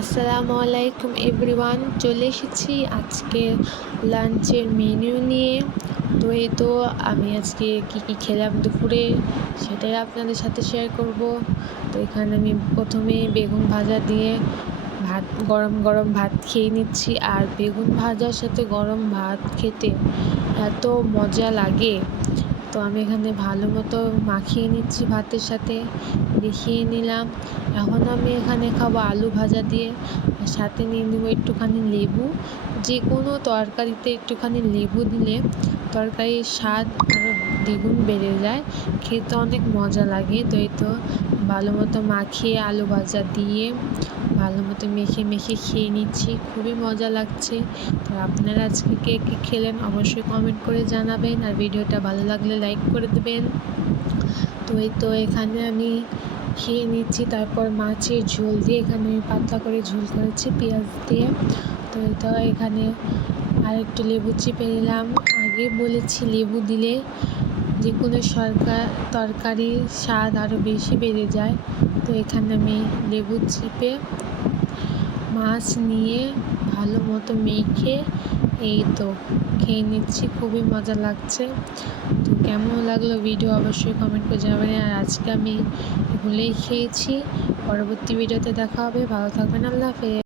আসসালামু আলাইকুম এভরিওয়ান, চলে এসেছি আজকে লাঞ্চের মেনু নিয়ে। তো আমি আজকে কি খেলাম দুপুরে সেটাই আপনাদের সাথে শেয়ার করব। তো এখানে আমি প্রথমে বেগুন ভাজা দিয়ে গরম গরম ভাত খেয়ে নিচ্ছি। আর বেগুন ভাজার সাথে গরম ভাত খেতে এত মজা লাগে। তো আমি এখানে ভালো মতো মাখিয়ে নিচ্ছি ভাতের সাথে, দেখিয়ে নিলাম। এখন আমি এখানে খাবো আলু ভাজা দিয়ে, আর সাথে নিয়ে নেবো একটুখানি লেবু। যে কোনো তরকারিতে একটুখানি লেবু দিলে তরকারির স্বাদ আরও দ্বিগুণ বেড়ে যায়, খেতে অনেক মজা লাগে। তো ভালো মতো মাখিয়ে আলু ভাজা দিয়ে ভালো মতো মেখে মেখে খেয়ে নিচ্ছি, খুবই মজা লাগছে। তো আপনারা আজকে কে কী খেলেন অবশ্যই কমেন্ট করে জানাবেন, আর ভিডিওটা ভালো লাগলে লাইক করে দেবেন। তো এখানে আমি খেয়ে নিচ্ছি। তারপর মাছের ঝোল দিয়ে এখানে আমি পাতলা করে ঝোল করেছি পেঁয়াজ দিয়ে। তো এখানে আর একটু লেবু চিপে নিলাম। আগে বলেছি লেবু দিলে যে কোনো তরকারির স্বাদ আরও বেশি বেড়ে যায়। তো এখানে আমি লেবু চিপে মাছ নিয়ে ভালো মতো মেখে এই তো খেয়ে নিচ্ছি, খুবই মজা লাগছে। তো কেমন লাগলো ভিডিও অবশ্যই কমেন্ট করে জানাবেন। আর আজকে আমি এগুলোই খেয়েছি। পরবর্তী ভিডিওতে দেখা হবে, ভালো থাকবেন, আল্লাহ হাফেজ।